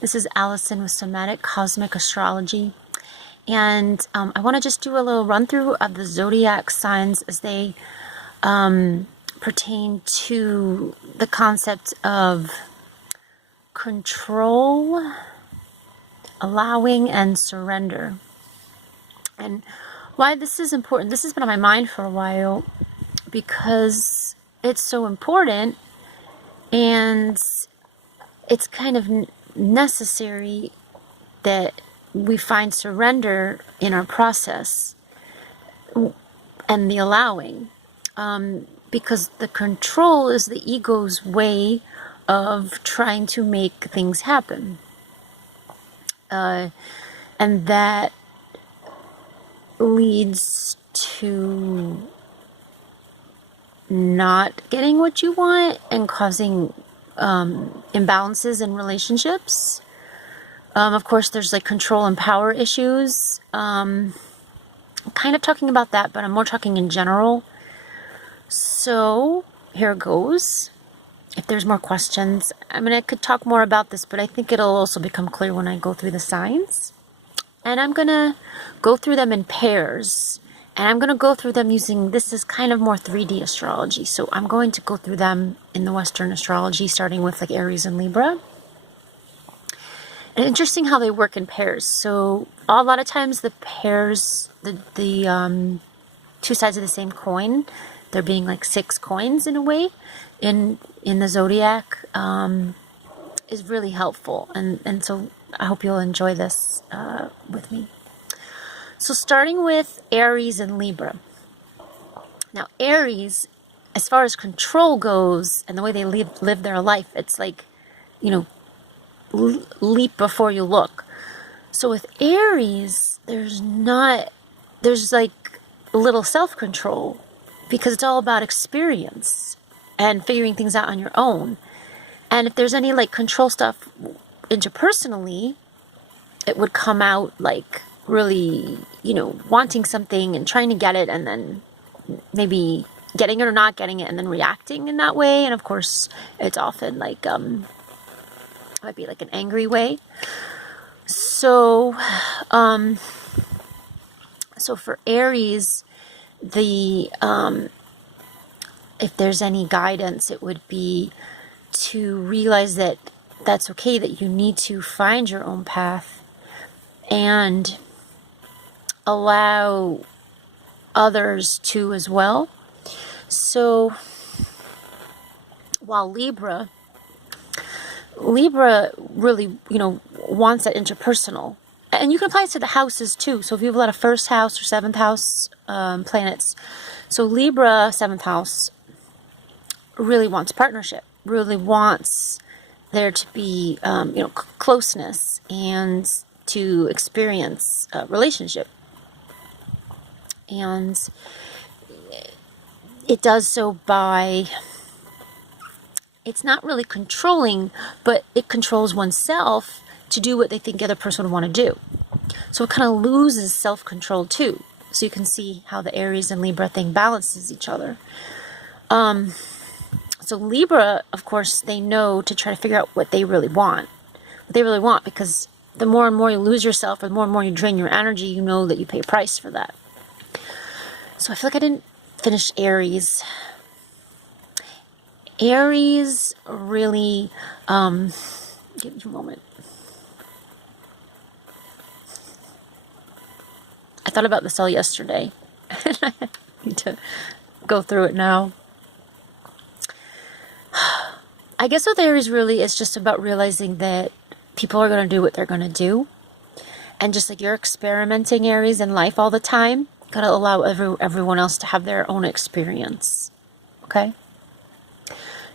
This is Allison with Somatic Cosmic Astrology. And I want to just do a little run through of the zodiac signs as they pertain to the concept of control, allowing, and surrender. And why this is important, this has been on my mind for a while because it's so important and it's kind of necessary that we find surrender in our process and the allowing, because the control is the ego's way of trying to make things happen, and that leads to not getting what you want and causing imbalances in relationships. Of course, there's like control and power issues. Kind of talking about that, but I'm more talking in general. So here goes. If there's more questions, I mean, I could talk more about this, but I think it'll also become clear when I go through the signs. And I'm going to go through them in pairs. And I'm going to go through them using, this is kind of more 3D astrology. So I'm going to go through them in the Western astrology, starting with like Aries and Libra. And interesting how they work in pairs. So a lot of times the pairs, the two sides of the same coin, there being like 6 coins in a way in the zodiac, is really helpful. And so I hope you'll enjoy this with me. So starting with Aries and Libra. Now Aries, as far as control goes and the way they live their life, it's like, you know, leap before you look. So with Aries, there's like little self-control because it's all about experience and figuring things out on your own. And if there's any like control stuff interpersonally, it would come out like really, you know, wanting something and trying to get it and then maybe getting it or not getting it and then reacting in that way. And of course, it's often like, might be like an angry way. So, so for Aries, the, if there's any guidance, it would be to realize that that's okay, that you need to find your own path and allow others to as well. So while Libra really, you know, wants that interpersonal. And you can apply it to the houses too. So if you have a lot of first house or 7th house planets. So Libra, 7th house, really wants partnership, really wants there to be, you know, closeness and to experience a relationship. And it does so by, it's not really controlling, but it controls oneself to do what they think the other person would want to do. So it kind of loses self-control too. So you can see how the Aries and Libra thing balances each other. So Libra, of course, they know to try to figure out what they really want. What they really want, because the more and more you lose yourself, or the more and more you drain your energy, you know that you pay a price for that. So I feel like I didn't finish Aries. Aries really, give me a moment. I thought about this all yesterday, and I need to go through it now. I guess with Aries really is just about realizing that people are going to do what they're going to do. And just like you're experimenting, Aries, in life all the time, you got to allow everyone else to have their own experience. Okay?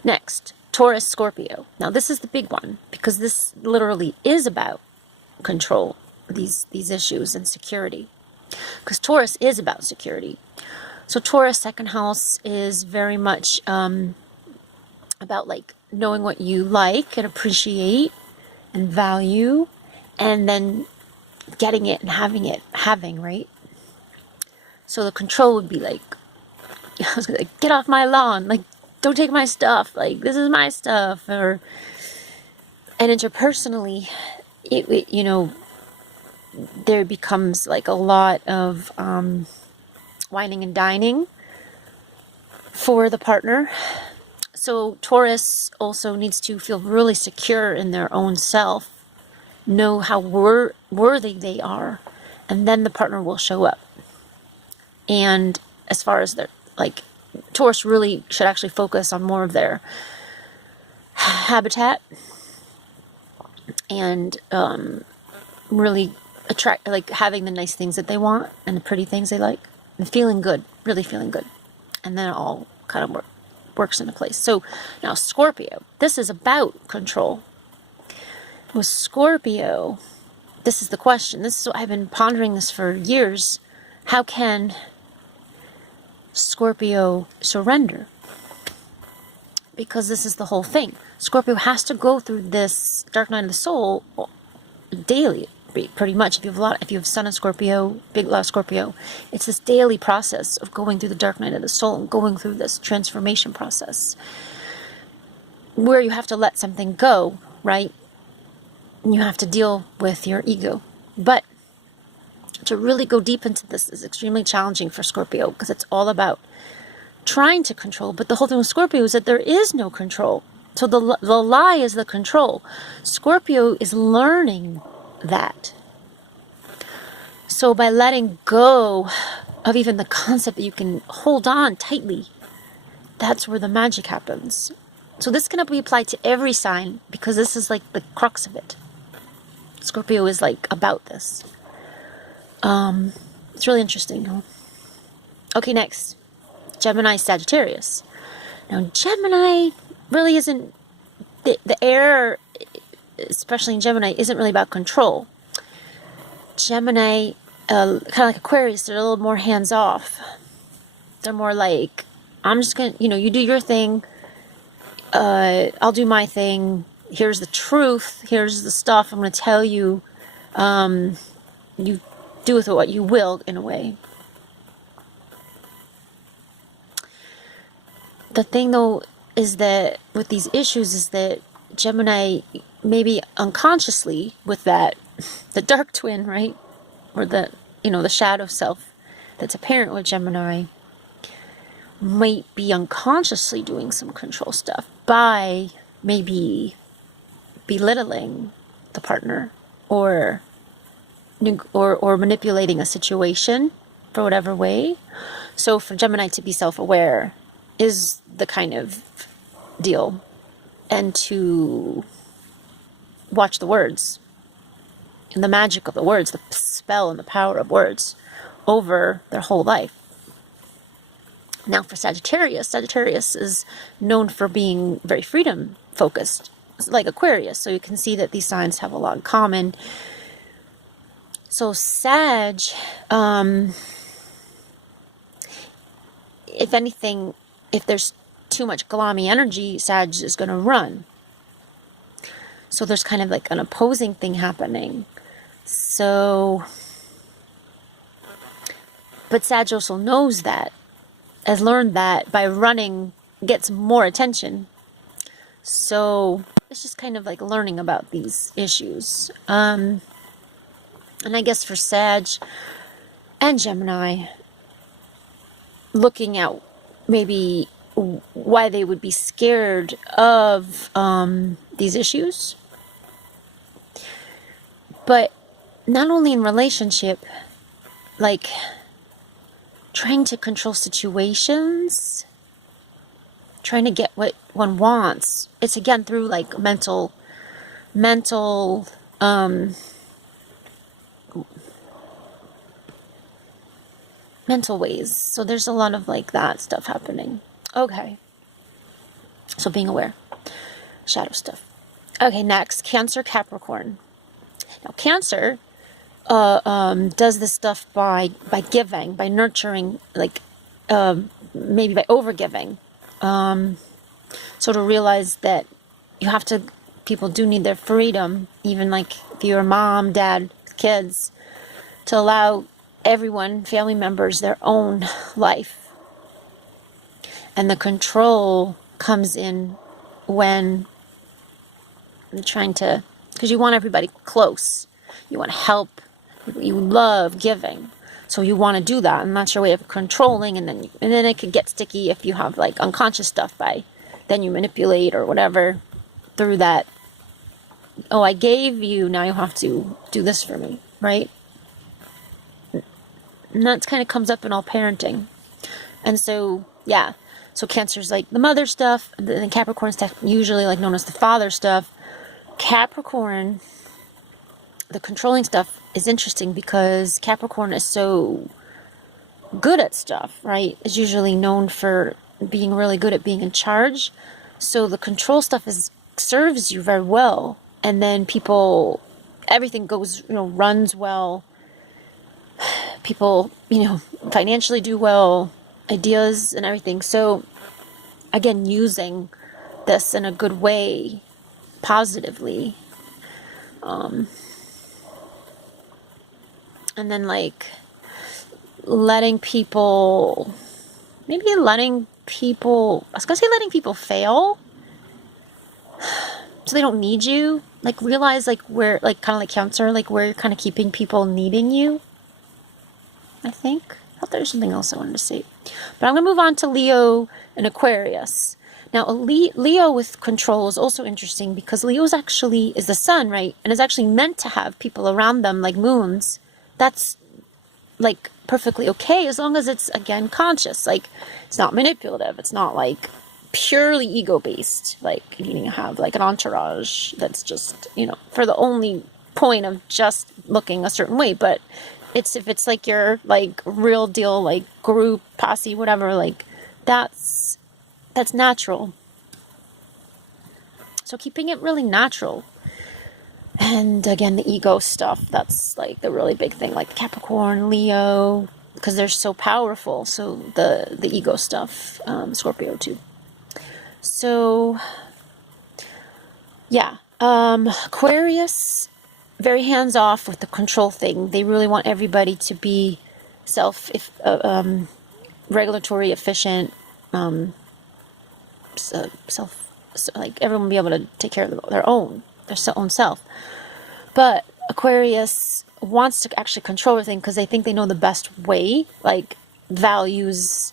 Next, Taurus, Scorpio. Now this is the big one because this literally is about control, these issues and security. Because Taurus is about security. So Taurus, 2nd house, is very much about like knowing what you like and appreciate and value, and then getting it and having, right? So the control would be like, I was like, get off my lawn, like, don't take my stuff, like, this is my stuff, And interpersonally, you know, there becomes like a lot of whining and dining for the partner. So Taurus also needs to feel really secure in their own self, know how worthy they are, and then the partner will show up. And as far as their, like, Taurus really should actually focus on more of their habitat and really attract, like, having the nice things that they want and the pretty things they like and feeling good, really feeling good. And then it all kind of works into place. So now Scorpio, this is about control. With Scorpio, this is the question. This is what I've been pondering this for years. How can Scorpio surrender? Because this is the whole thing. Scorpio has to go through this dark night of the soul daily, pretty much. If you have Sun in Scorpio, big lot of Scorpio, it's this daily process of going through the dark night of the soul and going through this transformation process where you have to let something go, right? And you have to deal with your ego. But to really go deep into this is extremely challenging for Scorpio because it's all about trying to control. But the whole thing with Scorpio is that there is no control. So the lie is the control. Scorpio is learning that. So by letting go of even the concept that you can hold on tightly, that's where the magic happens. So this can be applied to every sign because this is like the crux of it. Scorpio is like about this. It's really interesting, huh? Okay, next. Gemini, Sagittarius. Now, Gemini really isn't, the air, especially in Gemini, isn't really about control. Gemini, kind of like Aquarius, they're a little more hands-off. They're more like, I'm just going to, you do your thing. I'll do my thing. Here's the truth. Here's the stuff I'm going to tell you. You do with it what you will, in a way. The thing, though, is that with these issues is that Gemini, maybe unconsciously with that, the dark twin, right? Or the shadow self that's apparent with Gemini, might be unconsciously doing some control stuff by maybe belittling the partner or manipulating a situation for whatever way. So for Gemini to be self-aware is the kind of deal, and to watch the words and the magic of the words, the spell and the power of words over their whole life. Now for Sagittarius is known for being very freedom focused, like Aquarius, so you can see that these signs have a lot in common. So Sag, if anything, if there's too much gloomy energy, Sag is going to run. So there's kind of like an opposing thing happening. So, but Sag also knows that, has learned that by running gets more attention. So it's just kind of like learning about these issues. And I guess for Sag and Gemini, looking at maybe why they would be scared of these issues. But not only in relationship, like trying to control situations, trying to get what one wants. It's again through like mental ways. So there's a lot of like that stuff happening. Okay. So being aware. Shadow stuff. Okay, next, Cancer, Capricorn. Now Cancer does this stuff by giving, by nurturing, like maybe by overgiving. So to realize that people do need their freedom, even like if you're a mom, dad, kids, to allow everyone, family members, their own life. And the control comes in when You're trying to, because you want everybody close. You want to help. You love giving. So you want to do that, and that's your way of controlling, and then it could get sticky if you have like unconscious stuff then you manipulate or whatever through that. Oh, I gave you, now you have to do this for me, right? And that kind of comes up in all parenting. And so, yeah. So Cancer's like the mother stuff, and then Capricorn's usually like known as the father stuff. Capricorn, the controlling stuff is interesting because Capricorn is so good at stuff, right? Is usually known for being really good at being in charge. So the control stuff serves you very well. And then everything goes, runs well. People, financially do well, ideas and everything. So again, using this in a good way, positively. And then like letting people fail so they don't need you. Like realize like where, like kind of like Cancer, like where you're kind of keeping people needing you. I thought there was something else I wanted to say. But I'm going to move on to Leo and Aquarius. Now, Leo with control is also interesting because Leo is the sun, right? And is actually meant to have people around them like moons. That's like perfectly okay as long as it's, again, conscious. Like, it's not manipulative. It's not like purely ego-based. Like, you have like an entourage that's just, for the only point of just looking a certain way. But if it's like your like real deal, like group, posse, whatever, like that's natural. So keeping it really natural. And again, the ego stuff, that's like the really big thing, like Capricorn, Leo, because they're so powerful. So the ego stuff, Scorpio too. So yeah, Aquarius, very hands off with the control thing. They really want everybody to be regulatory efficient, like everyone be able to take care of their own self. But Aquarius wants to actually control everything because they think they know the best way, like values,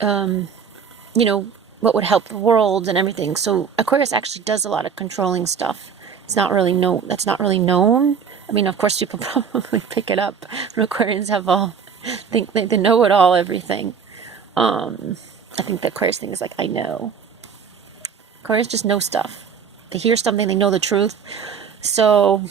what would help the world and everything. So Aquarius actually does a lot of controlling stuff. It's not really known. That's not really known. I mean, of course, people probably pick it up. Aquarians think they know it all, everything. I think the Aquarius thing is like, I know. Aquarians just know stuff. They hear something, they know the truth. So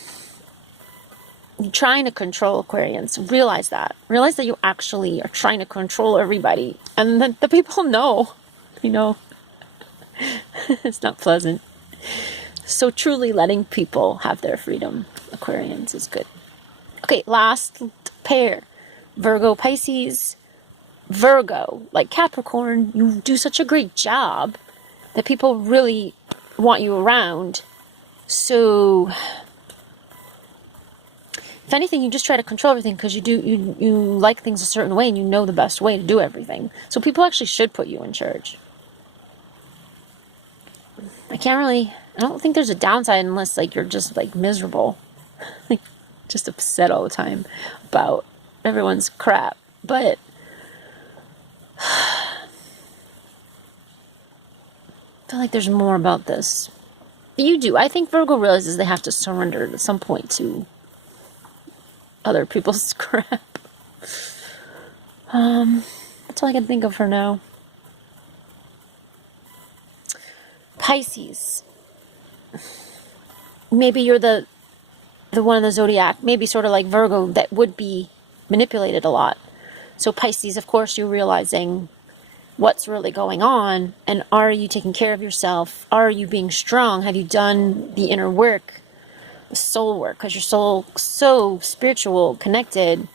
you're trying to control Aquarians. Realize that. Realize that you actually are trying to control everybody. And then the people know. It's not pleasant. So truly letting people have their freedom, Aquarians, is good. Okay, last pair. Virgo, Pisces. Virgo, like Capricorn, you do such a great job that people really want you around. So if anything, you just try to control everything because you like things a certain way and you know the best way to do everything. So people actually should put you in charge. I don't think there's a downside unless like you're just like miserable, like just upset all the time about everyone's crap. But I feel like there's more about this. You do. I think Virgo realizes they have to surrender at some point to other people's crap. That's all I can think of for now. Pisces. Maybe you're the one in the zodiac, maybe sort of like Virgo, that would be manipulated a lot. So Pisces, of course, you're realizing what's really going on, and are you taking care of yourself? Are you being strong? Have you done the inner work, the soul work? Because your soul so spiritual, connected.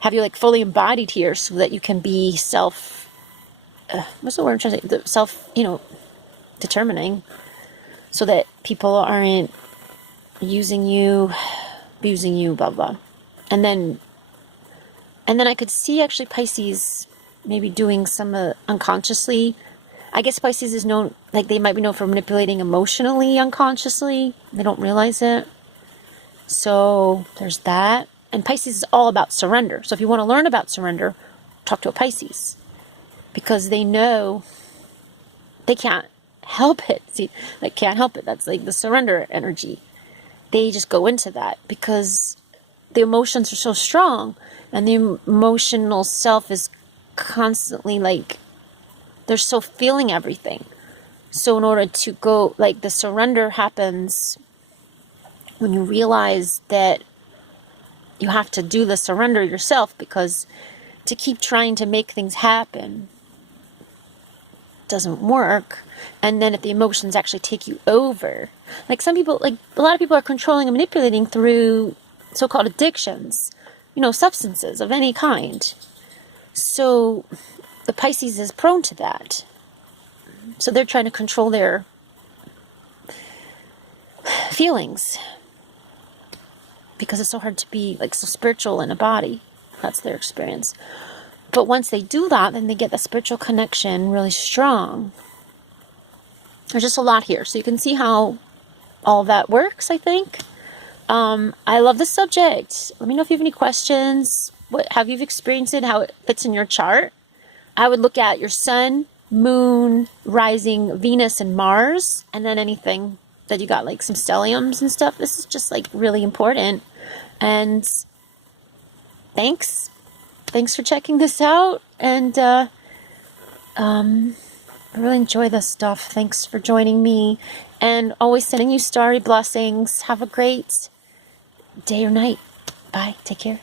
Have you like fully embodied here so that you can be what's the word I'm trying to say? Determining, so that people aren't using you, abusing you, blah blah. And then I could see actually Pisces maybe doing some unconsciously I guess Pisces is known, like they might be known for manipulating emotionally, unconsciously. They don't realize it. So there's that. And Pisces is all about surrender. So if you want to learn about surrender, talk to a Pisces. Because they know they can't help it. See, they can't help it. That's like the surrender energy. They just go into that because the emotions are so strong, and the emotional self is constantly like, they're so feeling everything. So in order to go, like the surrender happens when you realize that you have to do the surrender yourself, because to keep trying to make things happen doesn't work. And then if the emotions actually take you over, like some people, like a lot of people are controlling and manipulating through so-called addictions, substances of any kind. So the Pisces is prone to that. So they're trying to control their feelings because it's so hard to be like so spiritual in a body. That's their experience. But once they do that, then they get the spiritual connection really strong. There's just a lot here. So you can see how all that works, I think. I love the subject. Let me know if you have any questions. What have you experienced it? How it fits in your chart? I would look at your sun, moon, rising, Venus, and Mars, and then anything that you got, like some stelliums and stuff. This is just like really important. And thanks for checking this out. And I really enjoy this stuff. Thanks for joining me, and always sending you starry blessings. Have a great day or night. Bye. Take care.